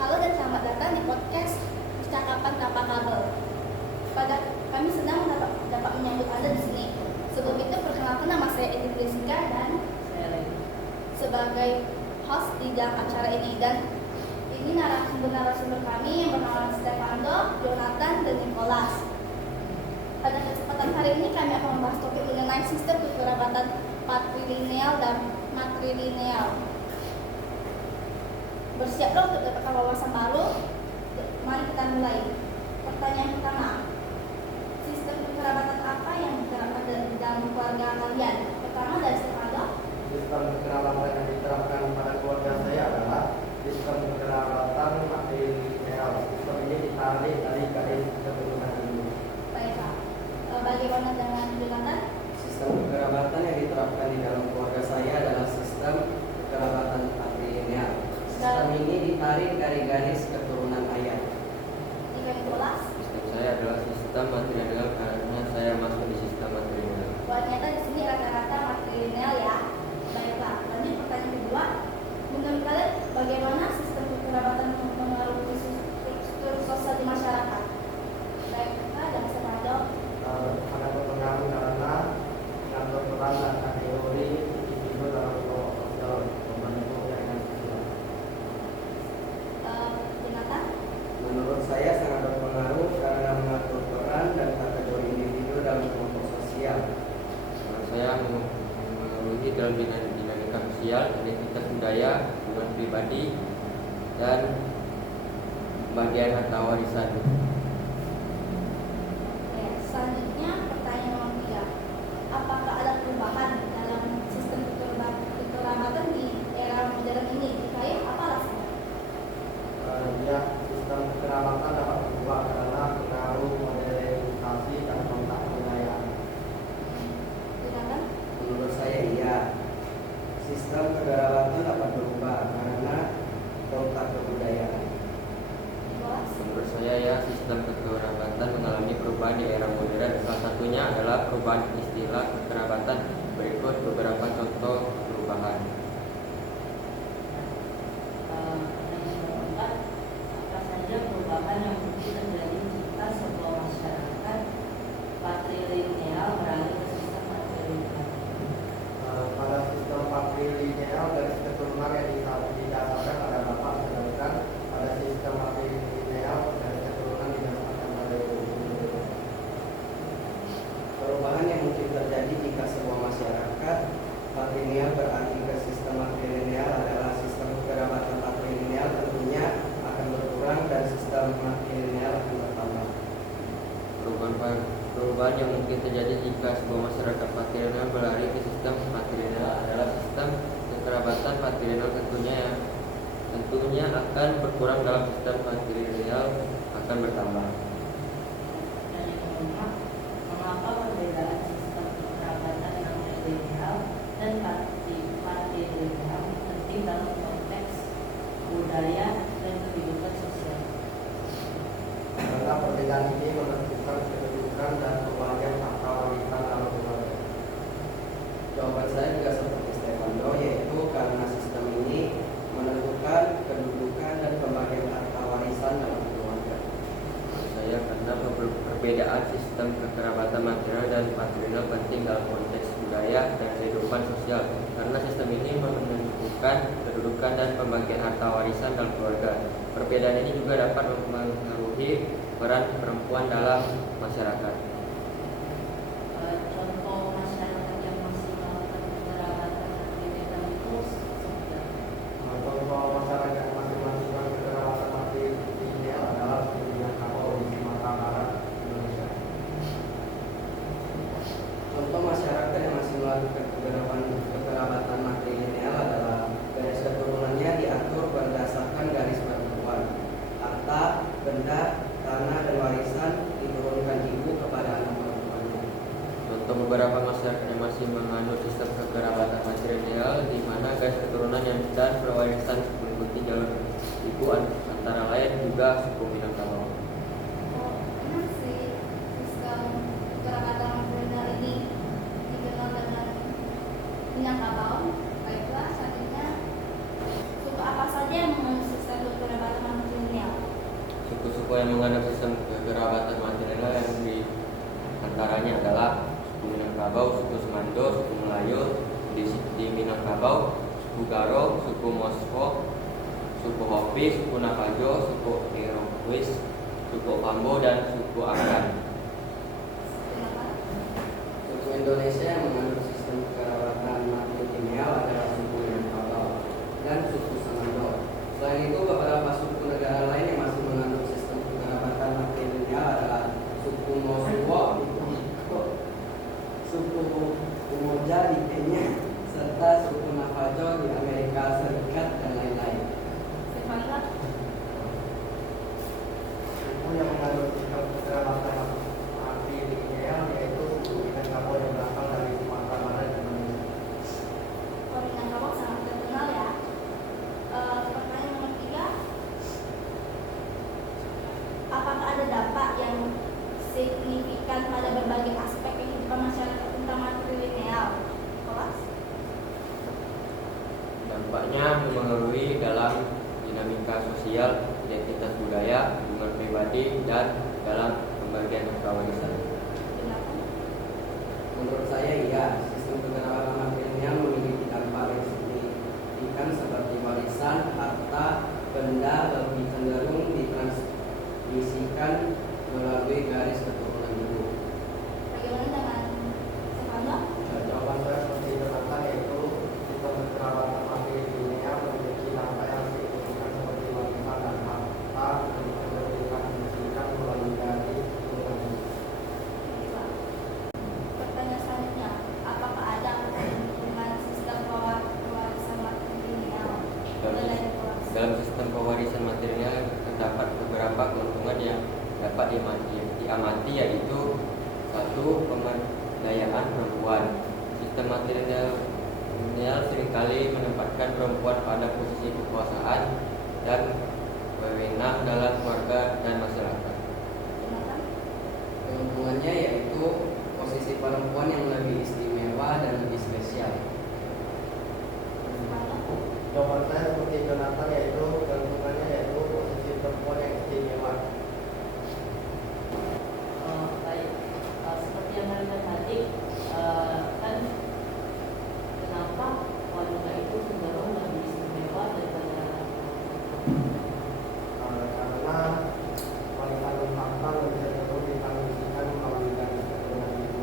Halo dan selamat datang di podcast Percakapan Tanpa Kabel. Kami senang dapat menyambut Anda di sini. Sebelum itu perkenalkan, nama saya Edith Jessica dan Saya Lady. sebagai host di dalam acara ini, dan ini narasumber kami yang bernama Stefano, Jonathan, dan Nicholas. Pada kesempatan hari ini kami akan membahas topik mengenai sistem kekerabatan patrilineal dan matrilineal. Bersiaplah untuk dapatkan wawasan baru. Mari kita mulai. Pertanyaan pertama, sistem kekerabatan apa yang diterapkan dalam keluarga kalian? Pertama dari Stefano. Sistem kekerabatan yang diterapkan pada keluarga saya adalah sistem kekerabatan matrilineal. Sistem ini ditarik dari garis keturunan ibu. Baiklah. Bagaimana dengan Jonathan? Sistem kekerabatan yang diterapkan di dalam keluarga saya adalah sistem kekerabatan patrilineal. Sistem ini ditarik dari garis keturunan ayah. Jika Nicholas? Sistem saya adalah sistem matrilineal karena saya masuk di sistem matrilineal. Ternyata di sini rata-rata matrilineal ya. Baiklah. Lanjut pertanyaan kedua. Menurut kalian bagaimana sistem kekerabatan mempengaruhi struktur sosial di masyarakat? Baik, kita dan Stefano. Sangat berpengaruh karena mengatur peran dan kategori individu dalam kelompok sosial membentuk jaringan sosial. Jonathan? Menurut saya sangat berpengaruh karena mengatur peran dan kategori individu dalam kelompok sosial. Menurut saya mengaruhi dalam dinamika sosial, identitas budaya, hubungan pribadi, dan bagian atau warisan. Oke, selanjutnya pertanyaan nomor 3. Apakah ada perubahan dalam sistem kekerabatan di era modern ini? Jika ya, apa alasannya? Ya, sistem kekerabatan dapat berubah karena pengaruh modernisasi dan kontak budaya. Jonathan? Menurut saya iya. Sistem kekerabatan dapat berubah karena kontak kebudayaan. Nicholas? Menurut saya ya, sistem kekerabatan mengalami perubahan di era modern. Salah satunya adalah perubahan istilah kekerabatan. Berikut beberapa contoh perubahan. Yang keempat, apa saja perubahan yang mungkin terjadi jika sebuah masyarakat patrilineal beralih ke sistem matrilineal? Pada sistem masyarakat. Patrilineal beralih ke sistem matrilineal adalah sistem kekerabatan patrilineal tentunya akan berkurang dan sistem matrilineal akan bertambah. Perubahan yang mungkin terjadi jika sebuah masyarakat patrilineal berlari ke sistem matrilineal adalah sistem kekerabatan patrilineal tentunya akan berkurang dalam sistem matrilineal akan bertambah. Dan yang keempat, mengapa perbedaan sistem kekerabatan yang matrilineal dan patrilineal penting dalam konteks budaya dan kehidupan sosial? Karena perbedaan ini menentukan kedudukan dan kebahagiaan harta warisan dalam keluarga. Jawaban saya juga seperti Stefano, yaitu karena sistem ini menentukan kedudukan dan pembagian harta warisan dalam keluarga. Saya karena perbedaan sistem kekerabatan material dan patrilineal penting dalam konteks budaya dan kehidupan sosial karena sistem ini menentukan kedudukan dan pembagian harta warisan dalam keluarga. Perbedaan ini juga dapat mempengaruhi peran perempuan dalam masyarakat. Contoh masyarakat yang masih melakukan kekerabatan matrilineal itu seperti apa? Contoh masyarakat masing-masing kekerabatan matrilineal adalah suku Minangkabau di Sumatera Barat, Indonesia. Contoh masyarakat yang masih melakukan kekerabatan matrilineal adalah garis keturunannya diatur berdasarkan garis perempuan. Harta, benda, tanah, dan warisan diturunkan ibu kepada anak perempuannya. Contoh beberapa masyarakat yang masih menganut sistem kekerabatan matrilineal di mana garis keturunan yang dan pewarisan mengikuti jalur ibu antara lain juga suku Minangkabau. Oh, enak sih sistem kekerabatan matrilineal ini dikenal dengan Minangkabau. Baiklah, selanjutnya suku apa saja yang menganut sistem kekerabatan matrilineal? Suku-suku yang menganut sistem kekerabatan matrilineal yang di antaranya adalah suku Minangkabau, suku Semando, suku Melayu di Minangkabau, suku Garo, suku Mosco, suku Hopi, suku Navajo, suku Iroquois, suku Pambo, dan suku Akan. Kenapa? Suku Indonesia yang menganut sistem kekerabatan matrilineal adalah suku Minangkabau dan suku Semando. Selain itu, beberapa suku negara lain yang masih menganut sistem kekerabatan matrilineal adalah suku Mosco, suku Umoja di Kenya, serta suku Navajo di Amerika Serikat dan lain-lain. Stefano? Suku yang menganut sistem kekerabatan matrilineal yaitu suku Minangkabau yang berasal dari Sumatera Barat, Indonesia. Kalau Minangkabau sangat terkenal ya. Pertanyaan nomor 3, apakah ada dampak yang signifikan pada berbagai aspek kehidupan masyarakat tentang matrilineal? Kelas? Dampaknya memengaruhi dalam dinamika sosial, identitas budaya, hubungan pribadi, dan dalam pembagian harta warisan. Kenapa? Menurut saya iya, sistem kekerabatan matrilineal memiliki dampak yang signifikan seperti warisan, harta, benda lebih cenderung ditransmisikan melalui garis keturunan ibu. Bagaimana dengan Stefano? Jawaban saya seperti Jonathan, yaitu sistem kekerabatan matrilineal memiliki dampak yang signifikan seperti warisan dan harta yang ditransmisikan melalui garis keturunan ibu. Pertanyaan selanjutnya, apakah ada hubungan sistem pewarisan matrilineal dengan kelas? Dalam sistem pewarisan matrilineal terdapat beberapa keuntungan yang dapat diamati, yaitu satu, pemberdayaan perempuan. Sistem matrilineal seringkali menempatkan perempuan pada posisi kekuasaan dan wewenang dalam keluarga dan masyarakat. Kenapa? Keuntungannya yaitu posisi perempuan yang lebih istimewa dan lebih spesial. Stefano? Jawaban saya seperti Jonathan, yaitu keuntungannya yaitu posisi perempuan yang istimewa. Baik, seperti yang kalian tadi, kan kenapa wanita itu cenderung lebih istimewa daripada Karena warisan dan harta lebih cenderung ditransmisikan melalui garis keturunan ibu.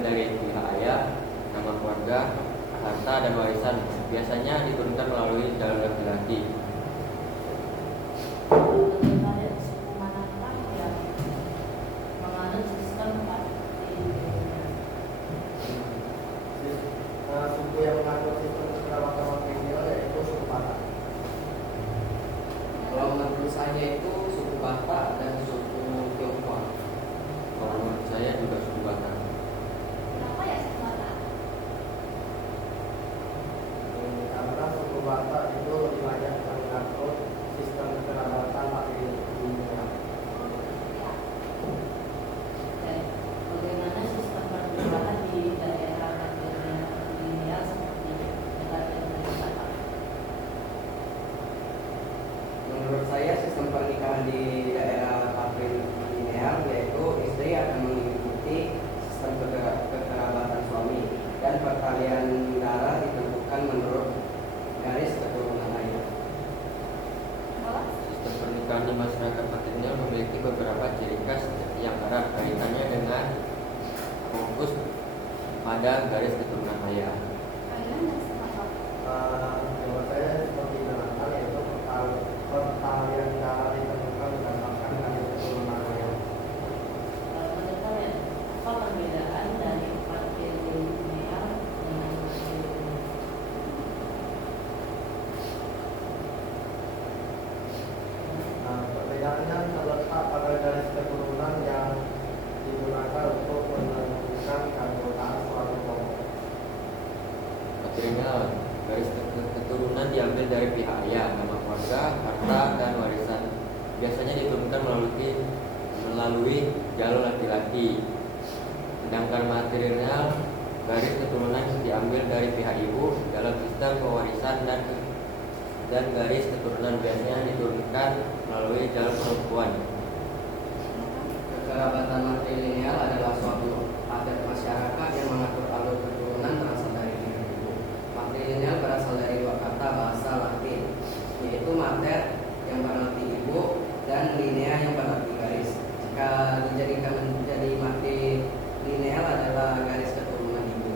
dari pihak ayah, nama keluarga, harta dan warisan. Biasanya diturunkan melalui jalur laki-laki. Menurut kalian suku manakah yang menganut sistem patrilineal? Suku yang mengatur sistem kekerabatan matrilineal yaitu suku Batak. Kalau menurut saya itu suku Batak dan suku Tionghoa. Kalau menurut saya juga suku Batak. Kenapa ya suku Batak? Karena suku Batak itu lebih banyak yang mengatur sistem kekerabatan matrilineal. Ya. Dan bagaimana sistem pernikahan di daerah patrilineal seperti negara dan Batak? Menurut saya sistem pernikahan di daerah patrilineal yaitu istri akan mengikuti sistem kekerabatan suami dan pertalian darah ditentukan menurut garis keturunan ayah. Kalau Sistem pernikahan di masyarakat matrilineal memiliki beberapa ciri khas yang erat kaitannya dengan fokus pada garis keturunan ayah. kalian yang sepakat. Menurut saya seperti diterangkan yaitu pertalian darah ditentukan berdasarkan garis keturunan ayah. Menurut kalian, apa perbedaan dari patrilineal dengan matrilineal? Perbedaannya terletak pada garis keturunan yang digunakan untuk menentukan keanggotaan suatu kelompok. Matrilineal, garis keturunan diambil dari pihak ayah, nama keluarga, harta dan warisan. Biasanya diturunkan melalui jalur laki-laki. Sedangkan matrilineal, garis keturunan diambil dari pihak ibu dalam sistem pewarisan dan garis keturunan biasanya diturunkan melalui jalur perempuan. Kekerabatan matrilineal adalah suatu adat masyarakat yang mengatur alur keturunan berasal dari pihak ibu. Matrilineal berasal dari dua kata bahasa Latin, yaitu mater yang berarti ibu dan linea yang berarti garis. Jika dijadikan menjadi matrilineal adalah garis keturunan ibu.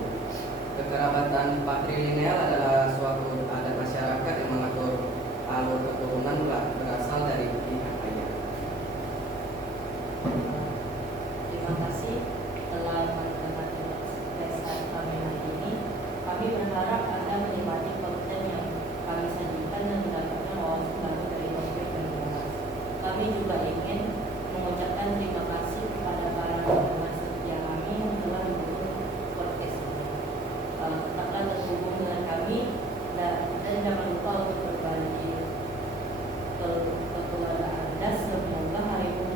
Kekerabatan patrilineal adalah suatu adat masyarakat yang mengatur alur keturunan berasal dari pihak ayah. Terima kasih telah mendengar podcast kami hari ini. Kami berharap Anda menikmati konten yang kami sajikan dan mendapatkan wawasan baru dari topik yang dibahas. Kami juga ingin mengucapkan terima kasih kepada para pendengar setia kami yang telah mendukung podcast ini. Tetaplah terhubung dengan kami dan jangan lupa untuk berbagi ke keluarga Anda. Semoga hari ini